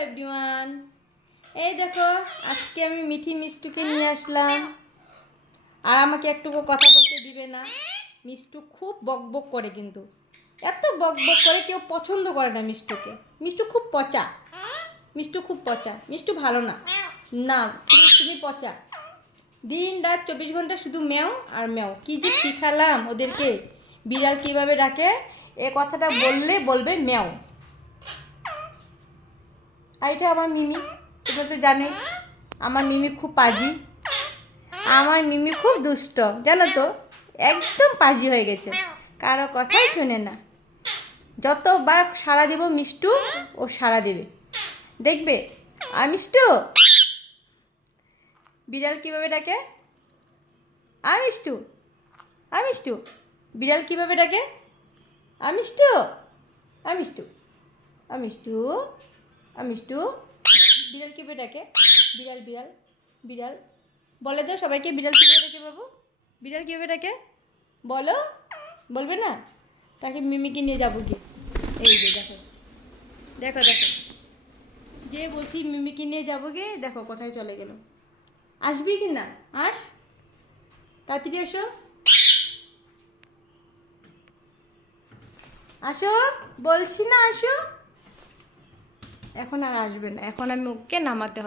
Everyone এই দেখো, আজকে আমি মিঠি মিষ্টুকে নিয়ে আসলাম। আর আমাকে একটুকু কথা বলতে দিবে না। মিষ্টু খুব বকবক করে কিন্তু। এত বকবক করে কেউ পছন্দ করে না মিষ্টুকে। মিষ্টু খুব পচা। মিষ্টু খুব পচা। মিষ্টু ভালো না। না, তুমি তুমি পচা। দিন রাত চব্বিশ ঘণ্টা শুধু মেও আর মেও কি যে শিখালাম ওদেরকে। বিড়াল কীভাবে ডাকে, এ কথাটা বললে বলবে মেও আর এটা আমার মিমি, এটা তো জানে আমার মিমি খুব পাজি। আমার মিমি খুব দুষ্ট, জানো তো? একদম পাজি হয়ে গেছে। কারও কথাই শোনে না। যতবার সাড়া দেব মিষ্টু, ও সাড়া দেবে। দেখবে? আ মিষ্টু? বিড়াল কীভাবে ডাকে? আ মিষ্টু? আ মিষ্টু? বিড়াল কীভাবে ডাকে? আ মিষ্টু? আ মিষ্টু? আ মিষ্টু? আ মিষ্টু? বিড়াল কীভাবে ডাকে বিড়াল বিড়াল বিড়াল। বলে তো সবাইকে বিড়াল কীভাবে ডাকে বাবু? বিড়াল কীভাবে ডাকে বলো। বলবে না? তাকে মিমিকে নিয়ে যাব কি এই যে দেখো। দেখো দেখো। যে বলছি মিমিকে নিয়ে যাব গে দেখো কোথায় চলে গেল। আসবি কি না? আস। তাড়াতাড়ি এসো। আসো। বলছি না আসো। এখন আর আসবে না। এখন আমি ওকে নামাতে হবে।